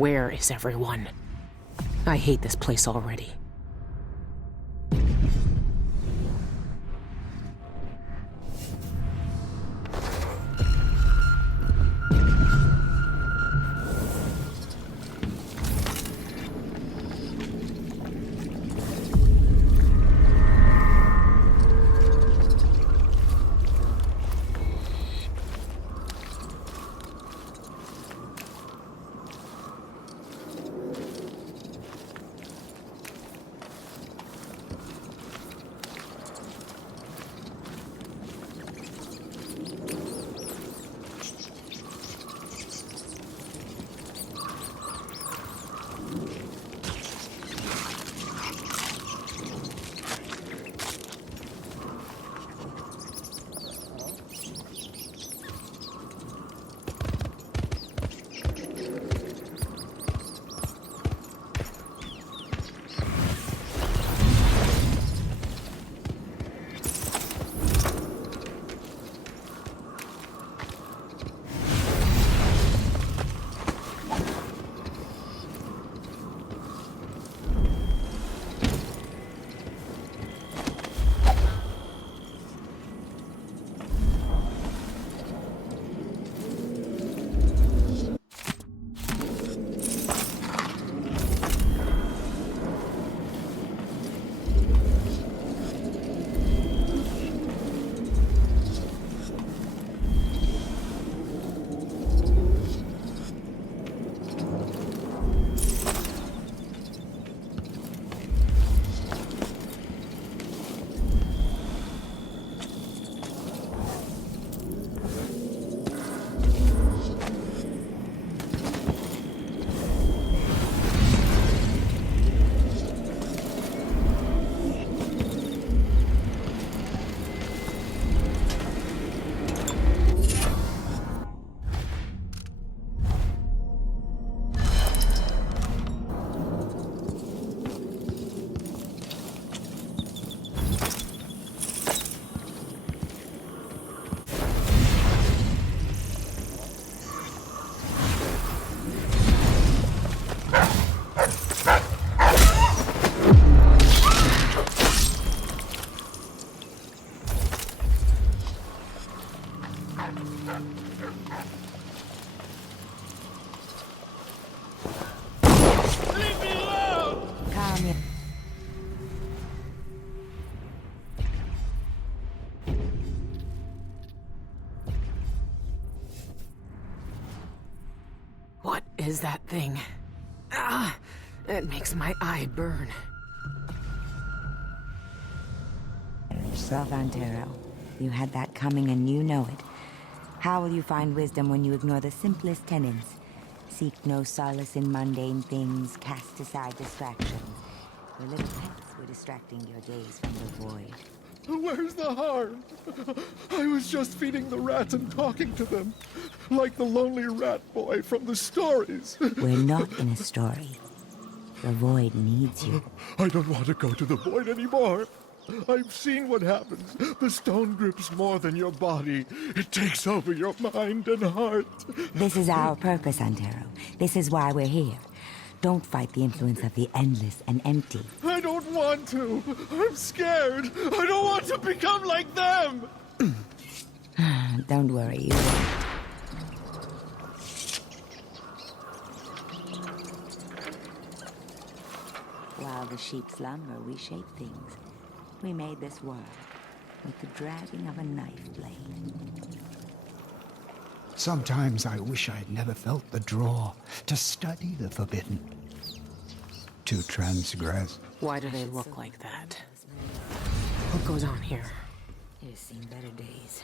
Where is everyone? I hate this place already. What is that thing? Ah, it makes my eye burn. Antero, you had that coming and you know it. How will you find wisdom when you ignore the simplest tenets? Seek no solace in mundane things, cast aside distractions. Your little pets were distracting your gaze from the void. Where's the harm? I was just feeding the rats and talking to them, like the lonely rat boy from the stories. We're not in a story. The void needs you. I don't want to go to the void anymore. I've seen what happens. The stone grips more than your body. It takes over your mind and heart. This is our purpose, Antero. This is why we're here. Don't fight the influence of the endless and empty. I don't want to. I'm scared. I don't want to become like them. Don't worry, you won't. While the sheep slumber, we shape things. We made this world with the dragging of a knife blade. Sometimes I wish I'd never felt the draw to study the forbidden, to transgress. Why do they look like that? What goes on here? You've seen better days.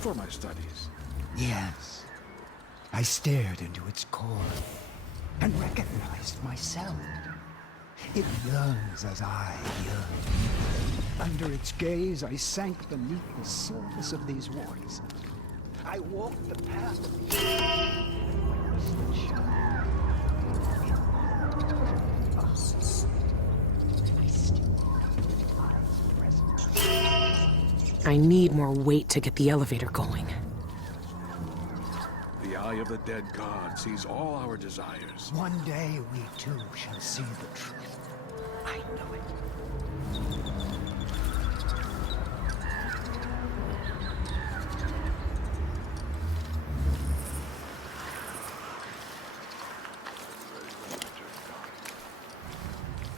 For my studies. Yes. I stared into its core and recognized myself. It yearns as I yearn. Under its gaze, I sank beneath the surface of these waters. I walked the path of the I need more weight to get the elevator going. The eye of the dead god sees all our desires. One day we too shall see the truth. I know it.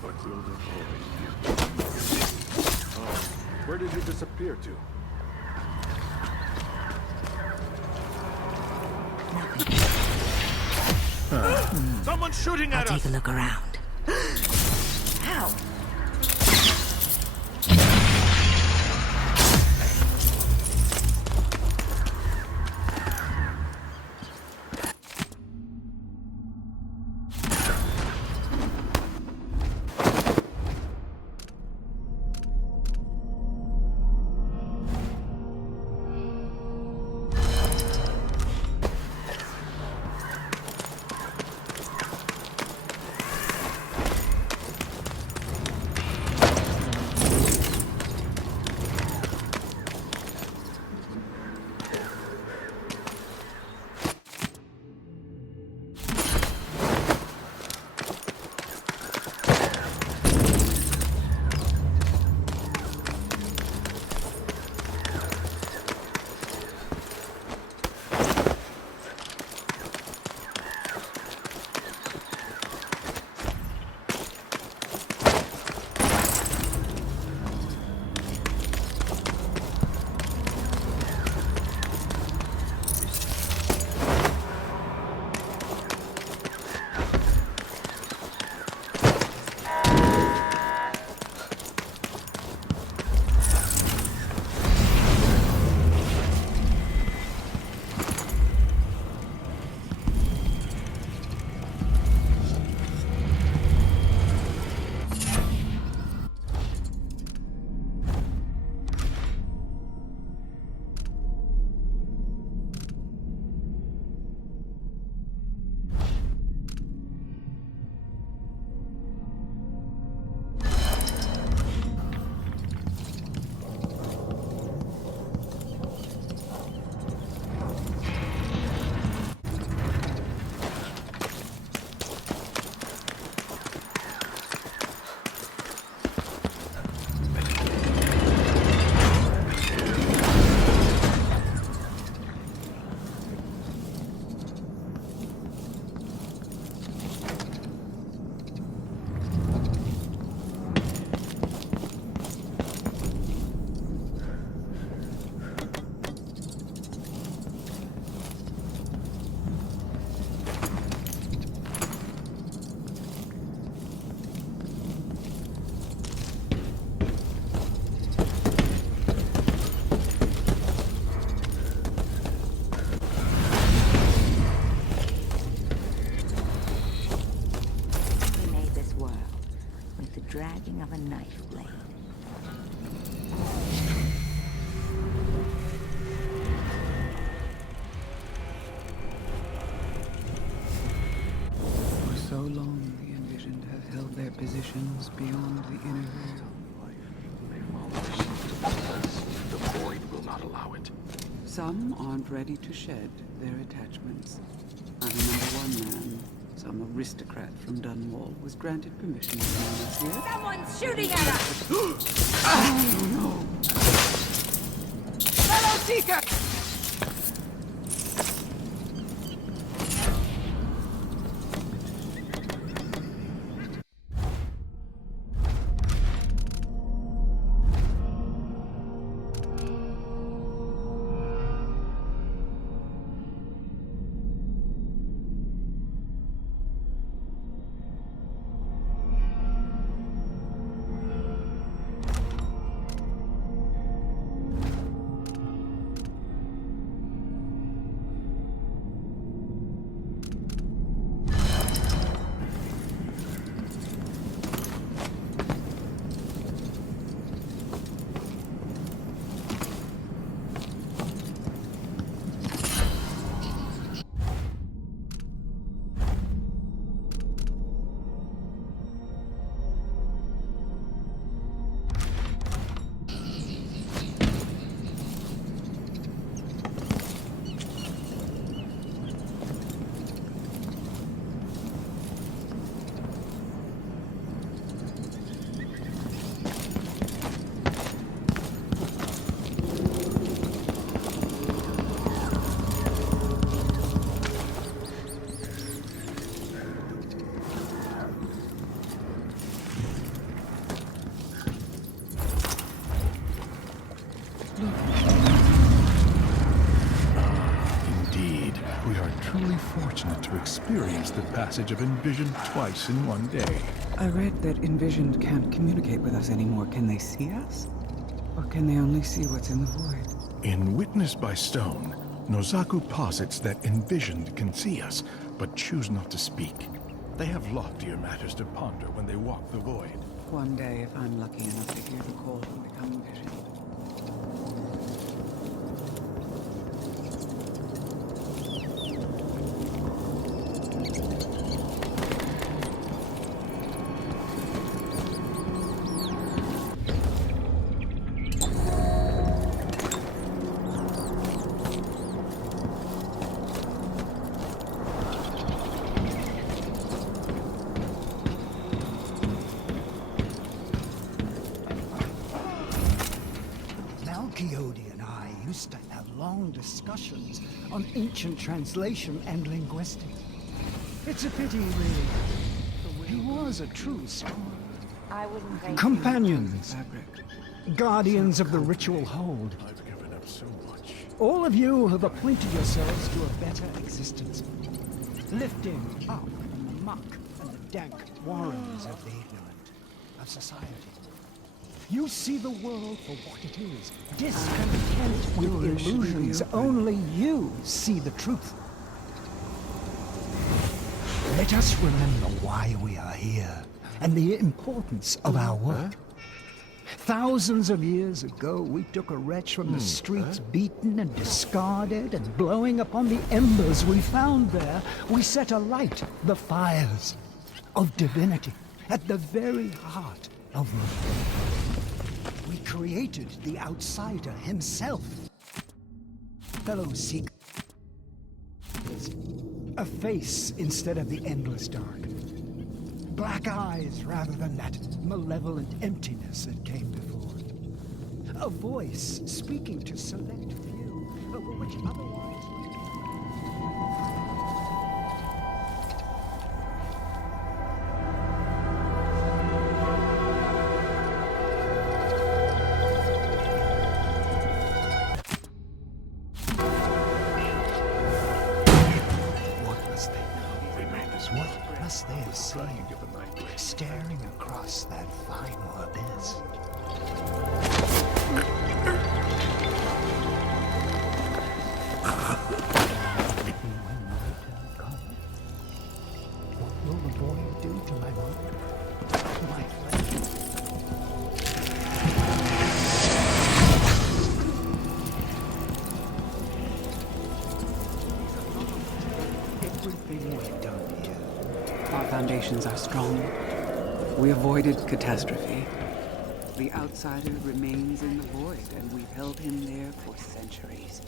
But will the boy Oh, where did you disappear to? Someone's shooting at I'll us! take a look around. How? of a knife blade. For so long, the Envisioned have held their positions beyond the inner veil. The void will not allow it. Some aren't ready to shed their attachments. I remember one man, some aristocrat from Dunwall, was granted permission to join us here. Someone's shooting at us! Oh no! Fellow Seeker! Indeed, we are truly fortunate to experience the passage of Envision twice in one day. I read that Envisioned can't communicate with us anymore. Can they see us? Or can they only see what's in the void? In Witness by Stone, Nozaku posits that Envisioned can see us, but choose not to speak. They have loftier matters to ponder when they walk the void. One day, if I'm lucky enough to hear the call and become Envisioned. Coyote and I used to have long discussions on ancient translation and linguistics. It's a pity, really. He was a true scholar. I wouldn't thank Companions, Fabric. guardians of the ritual hold. I've given up so much. All of you have appointed yourselves to a better existence, lifting up the muck and the dank warrens of the ignorant, of society. You see the world for what it is, discontent with Doors should be illusions. open. Only you see the truth. Let us remember why we are here and the importance of our work. Thousands of years ago, we took a wretch from the streets, beaten and discarded, and blowing upon the embers we found there, we set alight the fires of divinity at the very heart of life. We created the outsider himself. Fellow Seeker. A face instead of the endless dark. Black eyes rather than that malevolent emptiness that came before. A voice speaking to select few, over which otherwise would... What must they know? What must they have seen, staring across that final abyss? When my turn comes, what will the void do to my mind, to my flesh? foundations are strong. We avoided catastrophe. The outsider remains in the void, and we've held him there for centuries.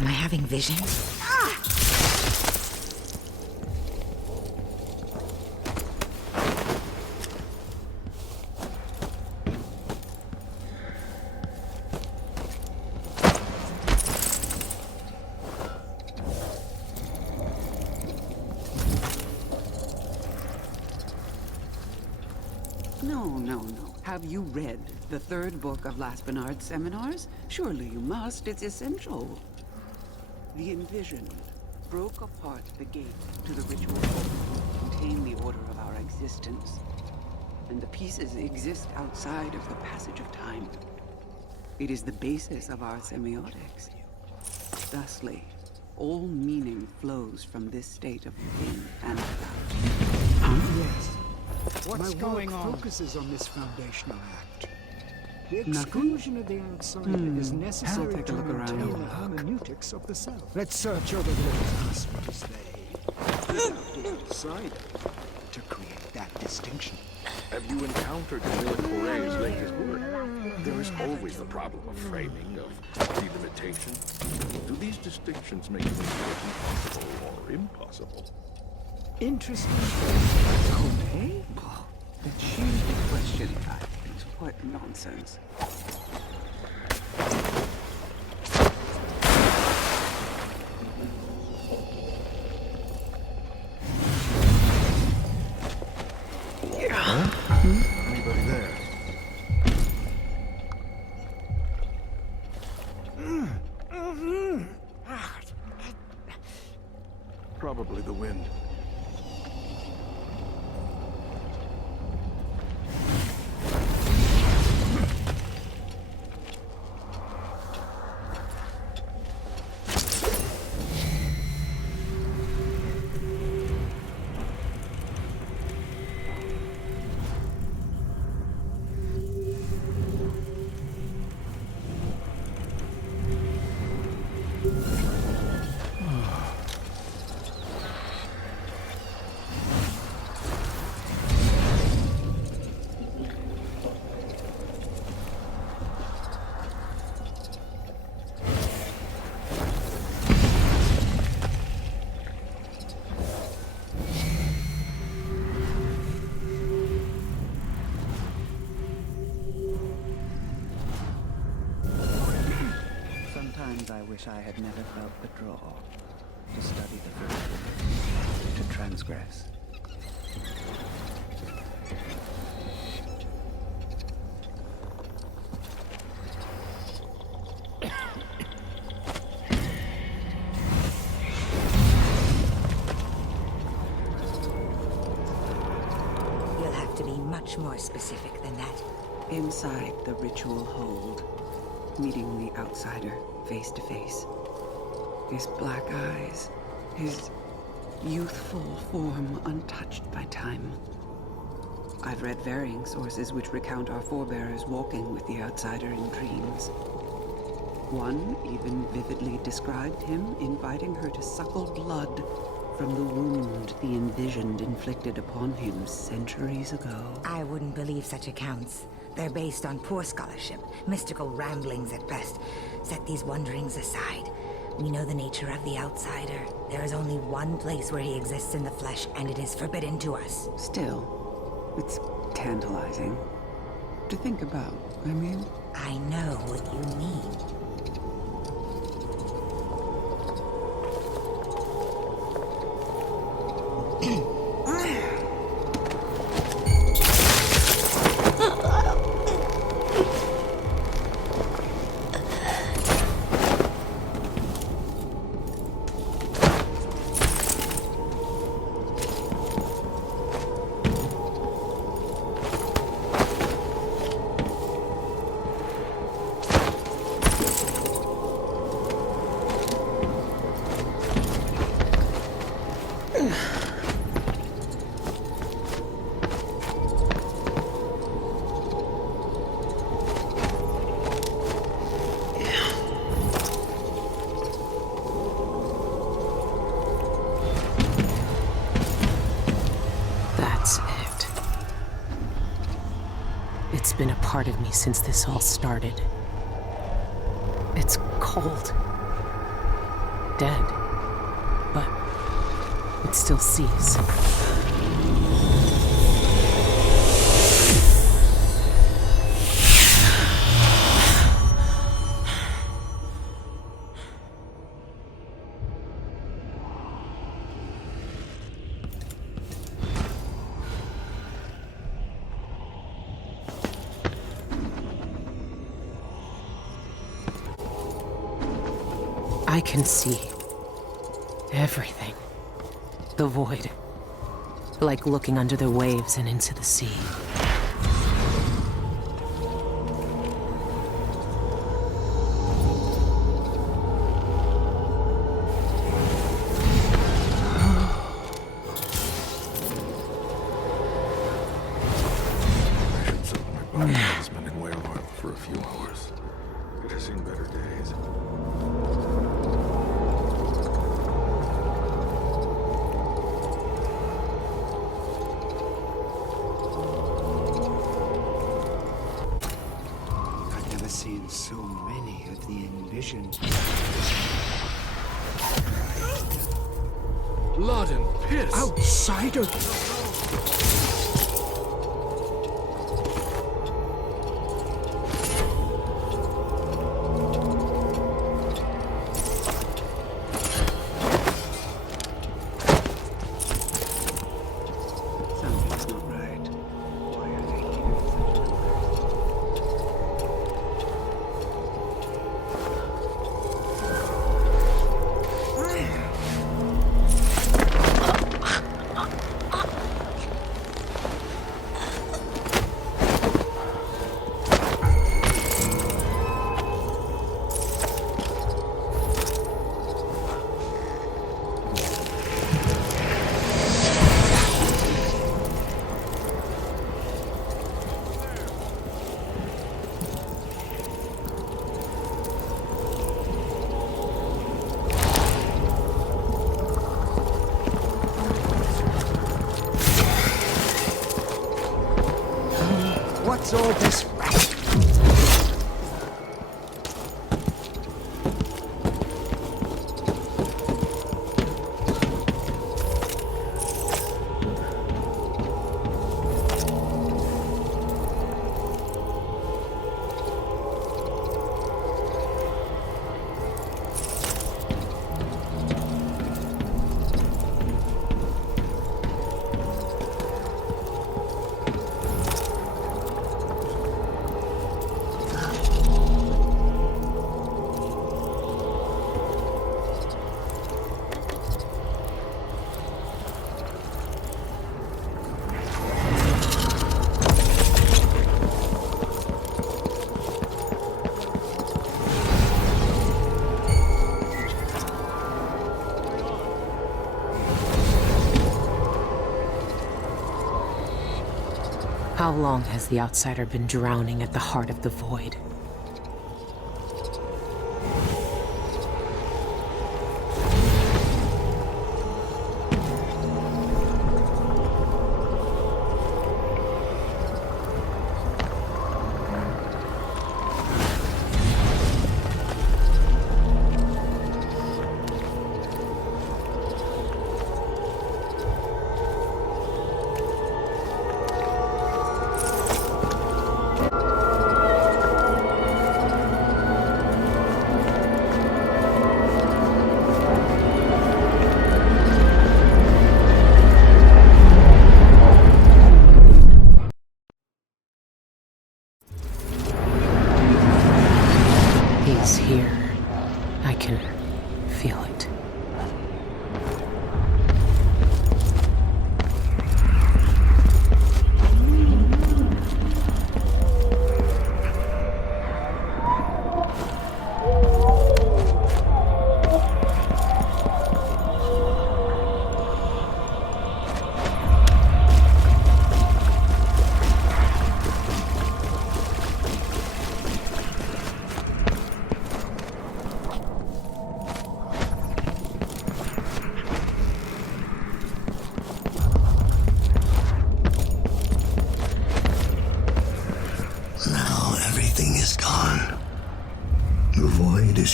Am I having visions? No. Have you read the third book of Las Bernard's seminars? Surely you must. It's essential. The Envisioned broke apart the gate to the ritual to contain the order of our existence. And the pieces exist outside of the passage of time. It is the basis of our semiotics. Thusly, all meaning flows from this state of within and without. Yes. What's My going work on? focuses on this foundational act. The Knuckle? exclusion of the outsider is necessary take a to look maintain around. the hermeneutics of the self. Let's search over the cusps they without the outsider to create that distinction. Have you encountered Camilla Corre's latest work? There is always the problem of framing, of delimitation. Do these distinctions make communication possible or impossible? Interesting. Corday? That sheer question, I think, what nonsense. Anybody there? Probably the wind. Sometimes I wish I had never felt the draw to study the forbidden, to transgress. You'll have to be much more specific than that. Inside the ritual hold, meeting the outsider face to face. His black eyes, his youthful form untouched by time. I've read varying sources which recount our forebears walking with the outsider in dreams. One even vividly described him inviting her to suckle blood from the wound the Envisioned inflicted upon him centuries ago. I wouldn't believe such accounts. They're based on poor scholarship, mystical ramblings at best. Set these wonderings aside. We know the nature of the outsider. There is only one place where he exists in the flesh, and it is forbidden to us. Still, it's tantalizing to think about, I mean. I know what you mean. That's it. It's been a part of me since this all started. It's cold. Dead. But it still sees. I can see everything. The void. Like looking under the waves and into the sea. I should settle my body has been in wear oil for a few hours. It has seen better days. I've never seen so many of the envisioned. Blood and piss! Outsider! Something's not right. Why are they here in such numbers? What's all this? How long has the outsider been drowning at the heart of the void?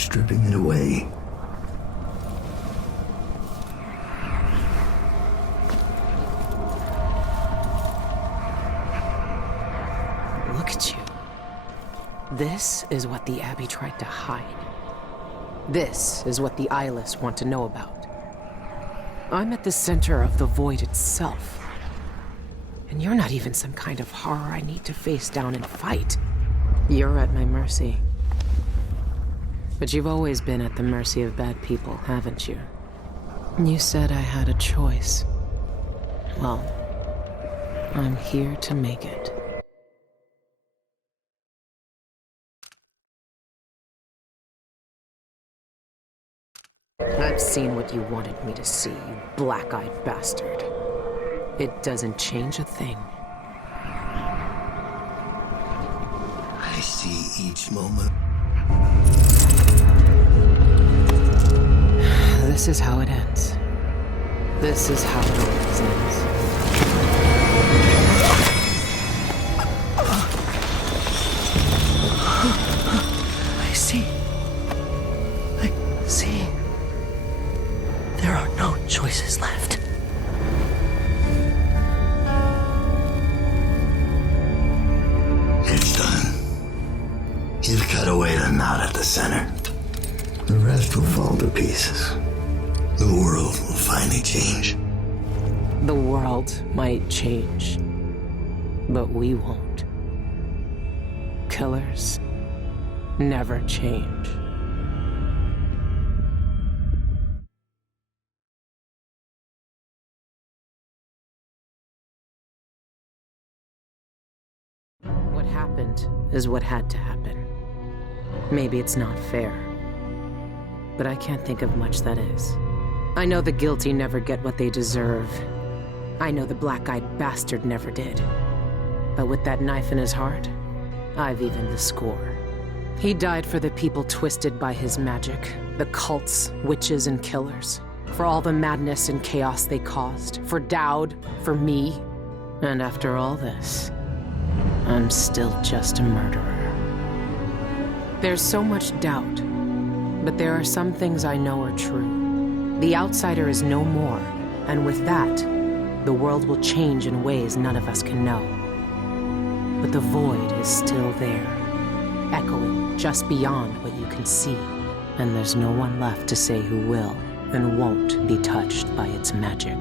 stripping it away. Look at you. This is what the Abbey tried to hide. This is what the eyeless want to know about. I'm at the center of the void itself. And you're not even some kind of horror I need to face down and fight. You're at my mercy. But you've always been at the mercy of bad people, haven't you? You said I had a choice. Well, I'm here to make it. I've seen what you wanted me to see, you black-eyed bastard. It doesn't change a thing. I see each moment. This is how it ends. This is how it always ends. I see. There are no choices left. It's done. You've cut away the knot at the center. The rest will fall to pieces. The world will finally change. The world might change, but we won't. Killers never change. What happened is what had to happen. Maybe it's not fair, but I can't think of much that is. I know the guilty never get what they deserve. I know the black-eyed bastard never did. But with that knife in his heart, I've evened the score. He died for the people twisted by his magic, the cults, witches, and killers. For all the madness and chaos they caused. For Dowd, for me. And after all this, I'm still just a murderer. There's so much doubt, but there are some things I know are true. The outsider is no more, and with that, the world will change in ways none of us can know. But the void is still there, echoing just beyond what you can see, and there's no one left to say who will and won't be touched by its magic.